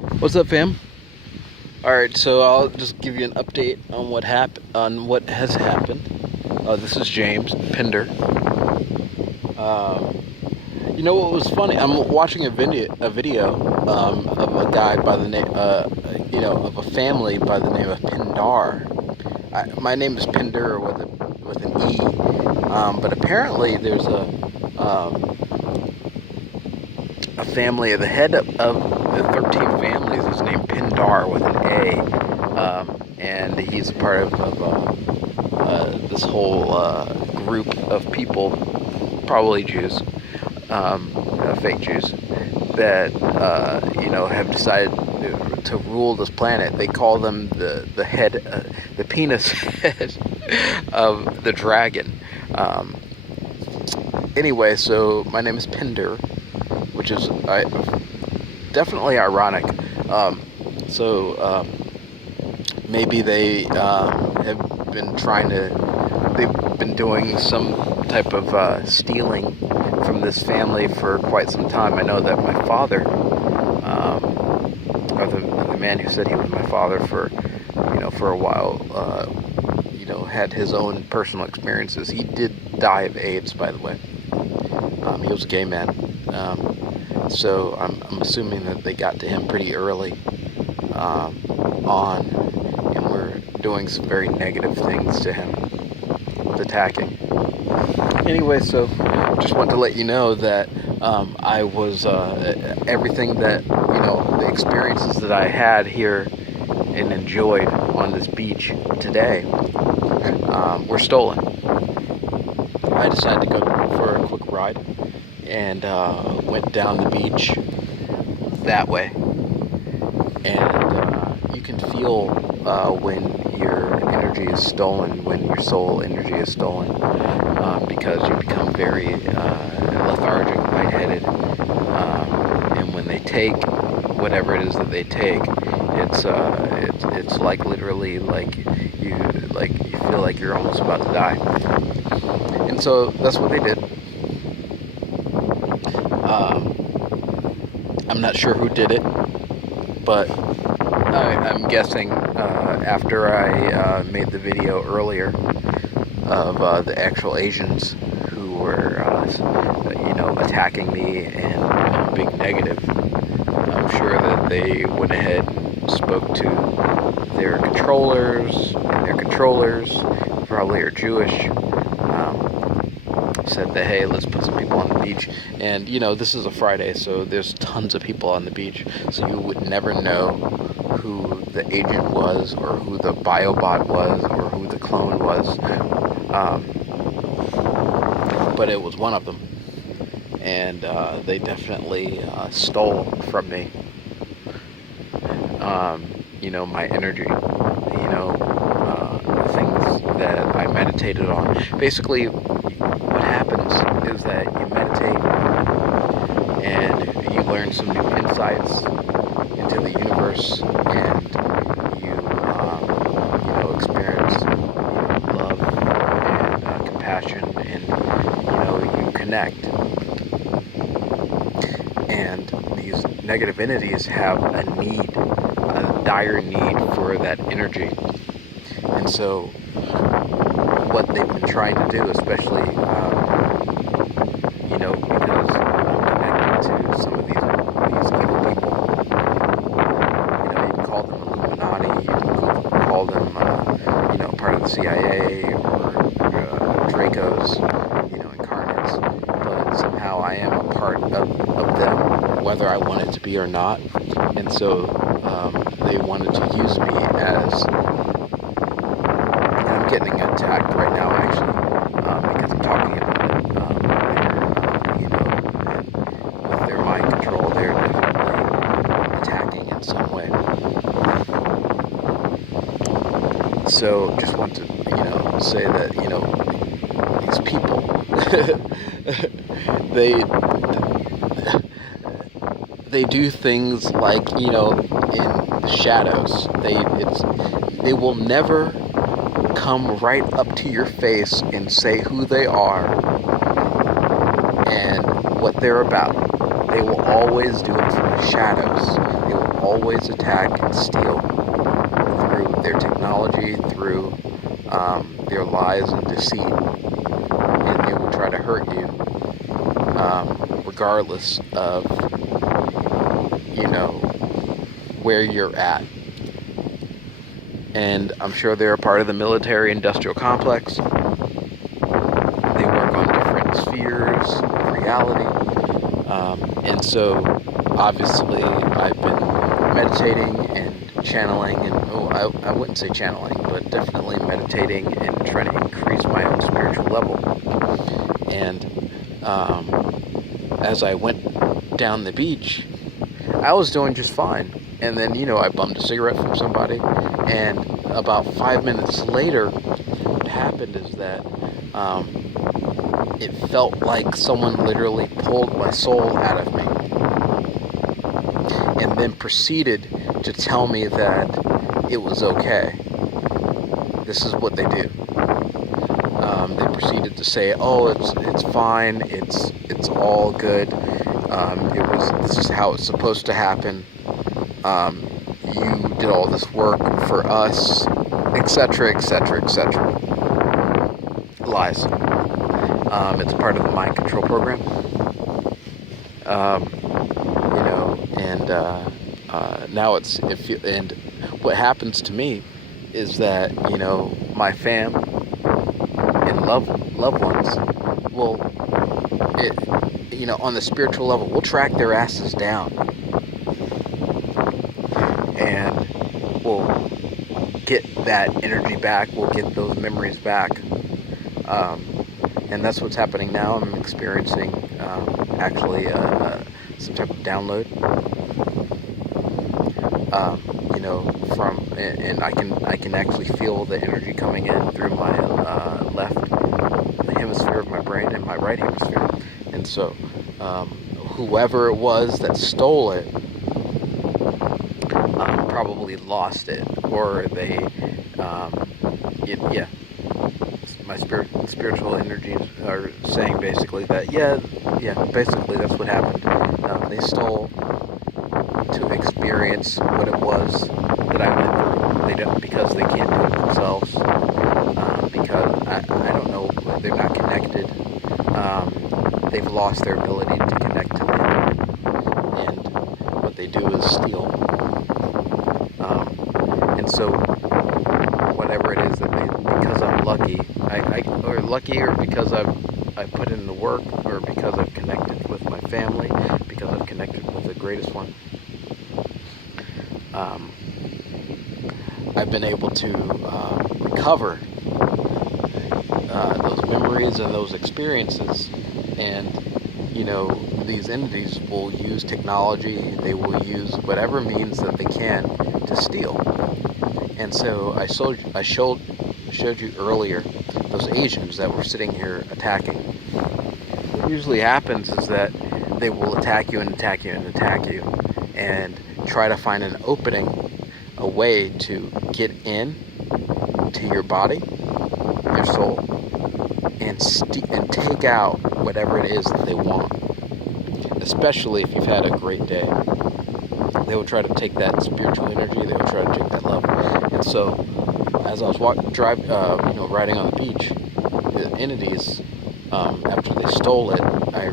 What's up, fam? All right, so I'll just give you an update on what has happened. This is James Pinder. Um, you know what was funny? I'm watching a video of a guy by the name, of a family by the name of Pindar. My name is Pinder with an E, but apparently there's a family. The head of the 13 families is named Pindar with an A, and he's a part of this whole group of people, probably Jews, fake Jews, that have decided to rule this planet. They call them the head, the penis head of the dragon. Anyway, so my name is Pinder, which is definitely ironic. Maybe they have been they've been doing some type of stealing from this family for quite some time. I know that my father, or the man who said he was my father for a while, had his own personal experiences. He did die of AIDS, by the way. He was a gay man. So I'm assuming that they got to him pretty early on, and were doing some very negative things to him with attacking. Anyway, so just want to let you know that I was everything that the experiences that I had here and enjoyed on this beach today were stolen. I decided to go for a quick ride and went down the beach that way. And you can feel when your energy is stolen, when your soul energy is stolen, because you become very lethargic, lightheaded, and when they take whatever it is that they take, it's like literally like you feel like you're almost about to die. And so that's what they did. I'm not sure who did it, but I'm guessing after I made the video earlier of the actual Asians who were, attacking me and being negative, I'm sure that they went ahead and spoke to their controllers, and their controllers probably are Jewish. Said that, hey, let's put some people on the beach. And this is a Friday, so there's tons of people on the beach, so you would never know who the agent was, or who the biobot was, or who the clone was, but it was one of them. And they definitely stole from me my energy, things that I meditated on. Basically, what happens is that you meditate and you learn some new insights into the universe, and you experience love and compassion, and you connect. And these negative entities have a dire need for that energy. And so what they've been trying to do, especially, because I'm connected to some of these evil people, you can call them Illuminati, you can call them, part of the CIA, or Dracos, incarnates, but somehow I am a part of them, whether I want it to be or not. And so they wanted to use me as, and I'm getting attacked right now, actually, because I'm talking about it. With their mind control, they're definitely attacking in some way. So just want to, say that, these people, they do things like, in the shadows. They will never come right up to your face and say who they are and what they're about. They will always do it from the shadows. They will always attack and steal through their technology, through their lies and deceit, and they will try to hurt you, regardless of, where you're at. And I'm sure they're a part of the military-industrial complex. They work on different spheres of reality. And so, obviously, I've been meditating and channeling, and I wouldn't say channeling, but definitely meditating and trying to increase my own spiritual level. And as I went down the beach, I was doing just fine. And then, I bummed a cigarette from somebody, and about 5 minutes later, what happened is that it felt like someone literally pulled my soul out of me, and then proceeded to tell me that it was okay. This is what they do. They proceeded to say, "Oh, it's fine. It's all good. This is how it's supposed to happen. You did all this work for us, etc., etc., etc." Lies. It's part of the mind control program. Now and what happens to me is that, my fam and loved ones will, on the spiritual level, will track their asses down and we'll get that energy back, we'll get those memories back. And that's what's happening now. I'm experiencing actually some type of download. And I can actually feel the energy coming in through my left hemisphere of my brain and my right hemisphere. And so whoever it was that stole it probably lost it, or they my spiritual energies are saying basically that basically that's what happened. They stole to experience what it was that I went through. They don't, because they can't do it themselves, because I don't know, they're not connected. They've lost their ability to connect to me, and what they do is steal. And so whatever it is that because I'm lucky, or because I put in the work, or because I've connected with my family, because I've connected with the greatest one, I've been able to recover those memories and those experiences. And these entities will use technology, they will use whatever means that they can to steal. And so I showed you earlier those Asians that were sitting here attacking. What usually happens is that they will attack you and attack you and attack you, and try to find an opening, a way to get in to your body, your soul, and take out whatever it is that they want. Especially if you've had a great day, they will try to take that spiritual energy. They will try to take that love. And so, as I was riding on the beach, the entities, after they stole it, I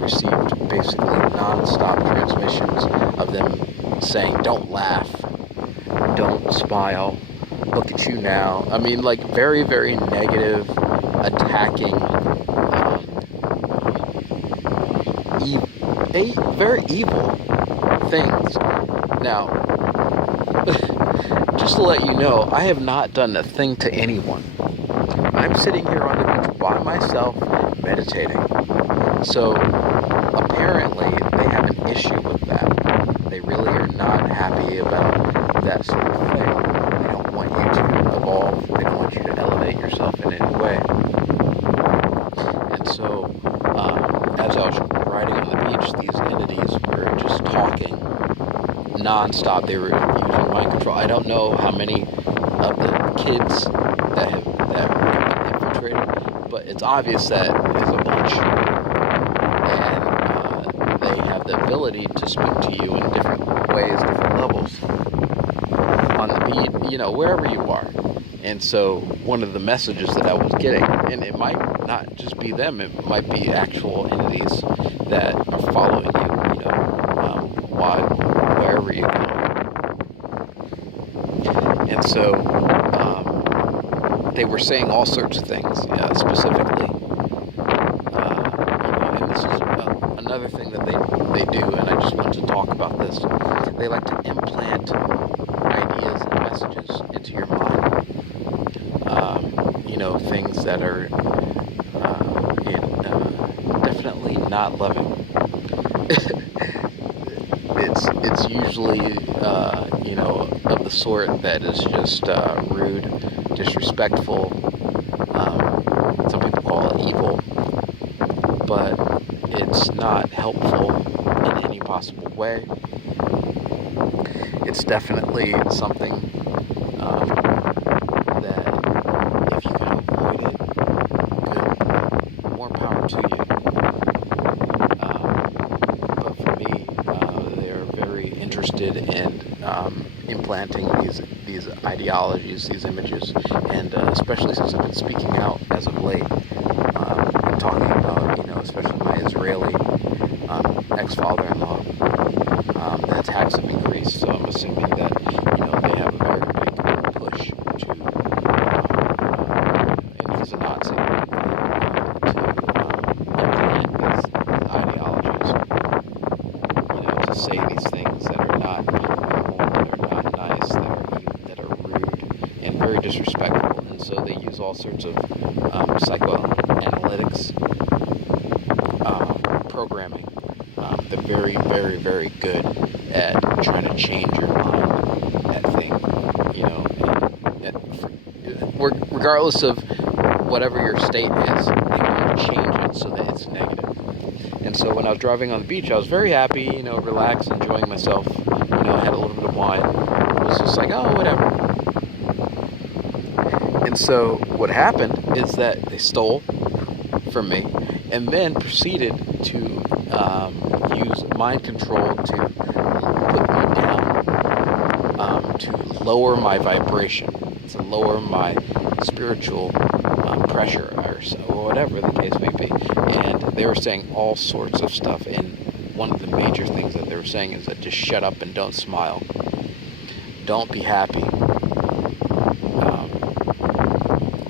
received basically non-stop transmissions of them saying, "Don't laugh, don't smile, look at you now." I mean, like, very, very negative, attacking, very evil things. Now, just to let you know, I have not done a thing to anyone. I'm sitting here on the beach by myself, meditating. So, apparently, they have an issue with that. They really are not happy about that sort of thing. They don't want you to evolve. They don't want you to elevate yourself in any way. And so, as I was riding on the beach, these entities were just talking non-stop. They were using mind control. I don't know how many of the kids that were infiltrated, but it's obvious that there's a bunch. And they have the ability to speak to you in different ways, different levels. house, on the beat, wherever you are. And so one of the messages that I was getting, and it might not just be them, it might be actual entities that are following you, wherever you go. And so they were saying all sorts of things, specifically. And this is another thing that they do, and I just want to talk about this. They like to implant ideas and messages into your mind. Things that are definitely not loving. It's usually of the sort that is just rude, disrespectful. Some people call it evil, but it's not helpful in any possible way. It's definitely something that if you can avoid it, good, more power to you. But for me, they're very interested in implanting these ideologies, these images, and especially since I've been speaking out as of late, and talking about, especially my Israeli ex-father-in-law, the attacks have increased, so I'm assuming that, they have a very big push to, and he's a Nazi, to implement these ideologies, to say these things that are not normal, that are not nice, that are rude, and very disrespectful. And so they use all sorts of psychoanalytics programming. They're very, very, very good at trying to change your mind at things, regardless of whatever your state is, they want to change it so that it's negative. And so when I was driving on the beach, I was very happy, relaxed, enjoying myself. I had a little bit of wine. It was just like, oh, whatever. And so what happened is that they stole from me and then proceeded to use mind control to put me down, to lower my vibration, to lower my spiritual pressure, or whatever the case may be. And they were saying all sorts of stuff, and one of the major things that they were saying is that just shut up and don't smile. Don't be happy.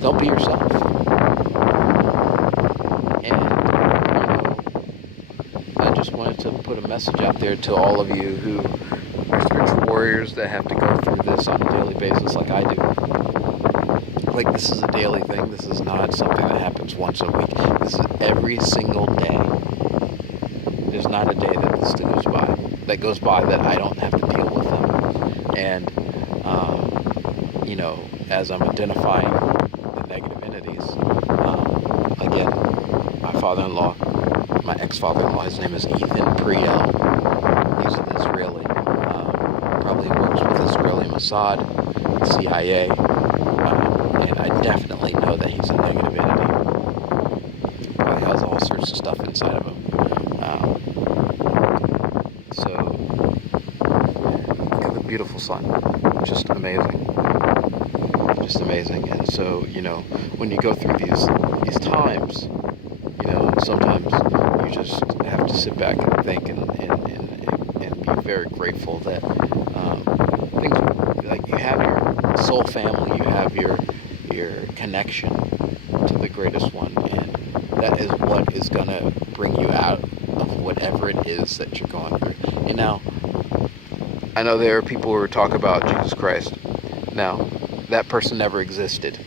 Don't be yourself. I just wanted to put a message out there to all of you who are spiritual warriors that have to go through this on a daily basis like I do. Like, this is a daily thing. This is not something that happens once a week. This is every single day. There's not a day that goes by that I don't have to deal with them. And, as I'm identifying the negative entities, again, my father-in-law, my ex-father-in-law, his name is Ethan Priel. He's an Israeli. Probably works with Israeli Mossad, CIA, and I definitely know that he's a negative entity. He has all sorts of stuff inside of him. So, look at the beautiful sun. Just amazing. Just amazing. And so, when you go through these times, sometimes you just have to sit back and think and be very grateful that things, like, you have your soul family, you have your connection to the greatest one, and that is what is going to bring you out of whatever it is that you're going through. And now, I know there are people who talk about Jesus Christ. Now, that person never existed.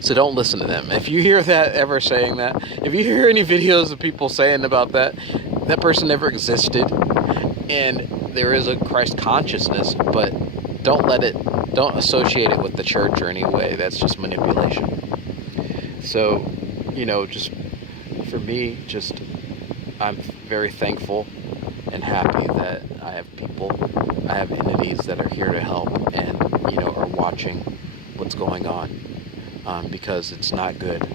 So don't listen to them. If you hear that ever saying that, if you hear any videos of people saying about that person never existed, and there is a Christ consciousness, but don't associate it with the church or any way. That's just manipulation. So, just for me, I'm very thankful and happy that I have entities that are here to help and, are watching what's going on. Because it's not good.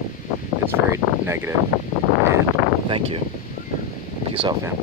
It's very negative. And thank you. Peace out, fam.